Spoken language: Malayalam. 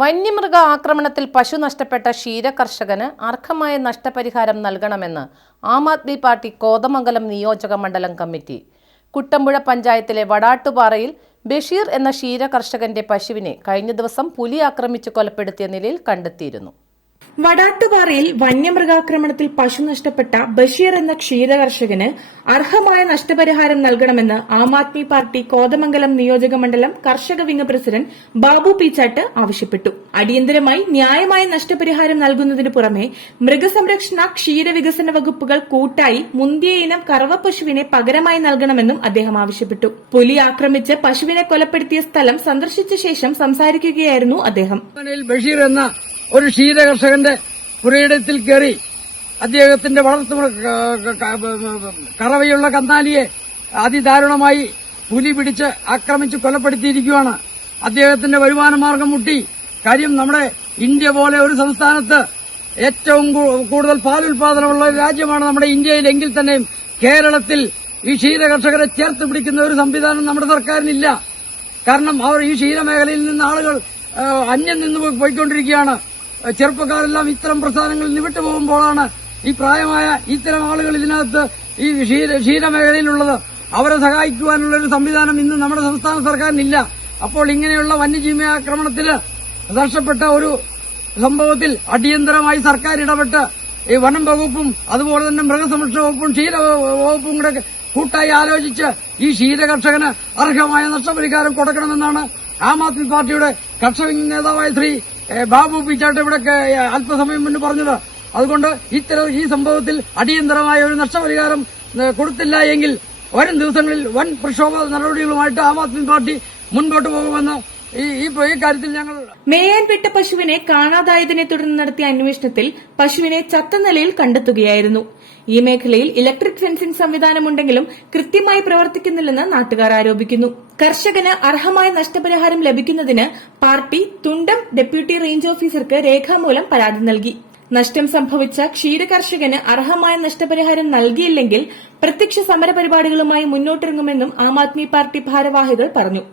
വന്യമൃഗ ആക്രമണത്തിൽ പശു നഷ്ടപ്പെട്ട ക്ഷീരകർഷകന് അർഹമായ നഷ്ടപരിഹാരം നൽകണമെന്ന് ആം ആദ്മി പാർട്ടി കോതമംഗലം നിയോജക മണ്ഡലം കമ്മിറ്റി. കുട്ടമ്പുഴ പഞ്ചായത്തിലെ വടാട്ടുപാറയിൽ ബഷീർ എന്ന ക്ഷീരകർഷകന്റെ പശുവിനെ കഴിഞ്ഞ ദിവസം പുലി ആക്രമിച്ചു കൊലപ്പെടുത്തിയ നിലയിൽ കണ്ടെത്തിയിരുന്നു. വടാട്ടുപാറയിൽ വന്യമൃഗാക്രമണത്തിൽ പശു നഷ്ടപ്പെട്ട ബഷീർ എന്ന ക്ഷീരകർഷകന് അർഹമായ നഷ്ടപരിഹാരം നൽകണമെന്ന് ആം ആദ്മി പാർട്ടി കോതമംഗലം നിയോജക മണ്ഡലം കർഷക വിംഗ് പ്രസിഡന്റ് ബാബു പീച്ചാട്ട് ആവശ്യപ്പെട്ടു. അടിയന്തരമായി ന്യായമായ നഷ്ടപരിഹാരം നൽകുന്നതിനു പുറമെ മൃഗസംരക്ഷണ ക്ഷീരവികസന വകുപ്പുകൾ കൂട്ടായി മുന്തിയ ഇനം കറവ പശുവിനെ പകരമായി നൽകണമെന്നും അദ്ദേഹം ആവശ്യപ്പെട്ടു. പുലി ആക്രമിച്ച് പശുവിനെ കൊലപ്പെടുത്തിയ സ്ഥലം സന്ദർശിച്ച ശേഷം സംസാരിക്കുകയായിരുന്നു അദ്ദേഹം. ബഷീർ എന്ന ഒരു ക്ഷീരകർഷകന്റെ പുരയിടത്തിൽ കയറി അദ്ദേഹത്തിന്റെ കറവയുള്ള കന്നാലിയെ അതിദാരുണമായി പുലി പിടിച്ച് ആക്രമിച്ച് കൊലപ്പെടുത്തിയിരിക്കുകയാണ്. അദ്ദേഹത്തിന്റെ വരുമാന മാർഗം മുട്ടി. കാര്യം നമ്മുടെ ഇന്ത്യ പോലെ ഒരു സംസ്ഥാനത്ത് ഏറ്റവും കൂടുതൽ പാലുൽപാദനമുള്ള ഒരു രാജ്യമാണ് നമ്മുടെ ഇന്ത്യയിലെങ്കിൽ തന്നെയും കേരളത്തിൽ ഈ ക്ഷീരകർഷകരെ ചേർത്ത് പിടിക്കുന്ന ഒരു സംവിധാനം നമ്മുടെ സർക്കാരിനില്ല. കാരണം അവർ ഈ ക്ഷീരമേഖലയിൽ നിന്ന് ആളുകൾ അന്യം നിന്ന് പോയിക്കൊണ്ടിരിക്കുകയാണ്. ചെറുപ്പക്കാരെല്ലാം ഇത്തരം പ്രസ്ഥാനങ്ങളിൽ നിന്ന് വിട്ടുപോകുമ്പോഴാണ് ഈ പ്രായമായ ഇത്തരം ആളുകൾ ഇതിനകത്ത് ഈ ക്ഷീരമേഖലയിലുള്ളത്. അവരെ സഹായിക്കുവാനുള്ള ഒരു സംവിധാനം ഇന്ന് നമ്മുടെ സംസ്ഥാന സർക്കാരിനില്ല. അപ്പോൾ ഇങ്ങനെയുള്ള വന്യജീവി ആക്രമണത്തിൽ നഷ്ടപ്പെട്ട ഒരു സംഭവത്തിൽ അടിയന്തരമായി സർക്കാർ ഇടപെട്ട് ഈ വനം വകുപ്പും അതുപോലെ തന്നെ മൃഗസംരക്ഷണ വകുപ്പും ക്ഷീര വകുപ്പും കൂടെ കൂട്ടായി ആലോചിച്ച് ഈ ക്ഷീരകർഷകന് അർഹമായ നഷ്ടപരിഹാരം കൊടുക്കണമെന്നാണ് ആം ആദ്മി പാർട്ടിയുടെ കർഷക നേതാവായ ശ്രീ ബാബു പീച്ചാട്ട് ഇവിടെ അല്പസമയം മുൻപ് പറഞ്ഞത്. അതുകൊണ്ട് ഈ സംഭവത്തിൽ അടിയന്തരമായ ഒരു നഷ്ടപരിഹാരം കൊടുത്തില്ല എങ്കിൽ വരും ദിവസങ്ങളിൽ വൻ പ്രക്ഷോഭ നടപടികളുമായിട്ട് ആം ആദ്മി പാർട്ടി മുൻപോട്ട് പോകുമെന്ന് ഈ കാര്യത്തിൽ ഞങ്ങൾ മേയാൻ വിട്ട പശുവിനെ കാണാതായതിനെ തുടർന്ന് നടത്തിയ അന്വേഷണത്തിൽ പശുവിനെ ചത്ത നിലയിൽ കണ്ടെത്തുകയായിരുന്നു. ഈ മേഖലയിൽ ഇലക്ട്രിക് ഫെൻസിംഗ് സംവിധാനമുണ്ടെങ്കിലും കൃത്യമായി പ്രവർത്തിക്കുന്നില്ലെന്ന് നാട്ടുകാർ ആരോപിക്കുന്നു. കർഷകന് അർഹമായ നഷ്ടപരിഹാരം ലഭിക്കുന്നതിന് പാർട്ടി തുണ്ടം ഡെപ്യൂട്ടി റേഞ്ച് ഓഫീസർക്ക് രേഖാമൂലം പരാതി നൽകി. നഷ്ടം സംഭവിച്ച ക്ഷീരകർഷകന് അർഹമായ നഷ്ടപരിഹാരം നൽകിയില്ലെങ്കിൽ പ്രത്യക്ഷ സമരപരിപാടികളുമായി മുന്നോട്ടിറങ്ങുമെന്നും ആം ആദ്മി പാർട്ടി ഭാരവാഹികൾ പറഞ്ഞു.